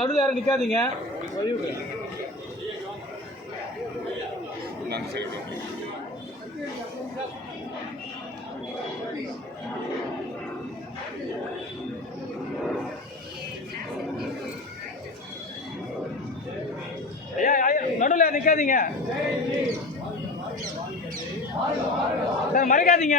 நடுவில் யாரும் நிற்காதீங்க. ஐயா நடுவில் நிற்காதீங்க சார், மறைக்காதீங்க.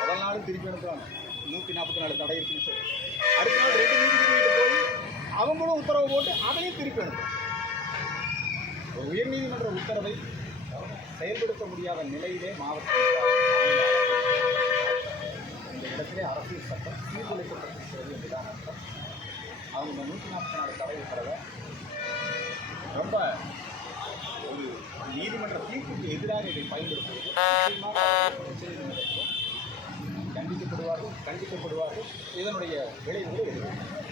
முதல் நாள் திருப்பி அனுப்புவாங்க. 144 தடை இருக்குன்னு சொல்லி அடுத்த நாள் 2 நீதிபதிகிட்ட போய் அவங்களும் உத்தரவு போட்டு அதையும் திருப்பி அனுப்புவாங்க. ஒரு உயர்நீதிமன்ற உத்தரவை செயல்படுத்த முடியாத நிலையிலே மாவட்ட இந்த இடத்திலே அரசியல் சட்டம் சீர்குலைக்கப்பட்டிருக்கிறது என்றுதான் அர்த்தம். அவங்க இந்த 144 தடை உத்தரவை ரொம்ப ஒரு நீதிமன்ற தீர்ப்புக்கு எதிராக இதை பயன்படுத்துவது கண்டிக்கப்படுவார்கள். இதனுடைய விளைவுகளை எதிர்ப்பு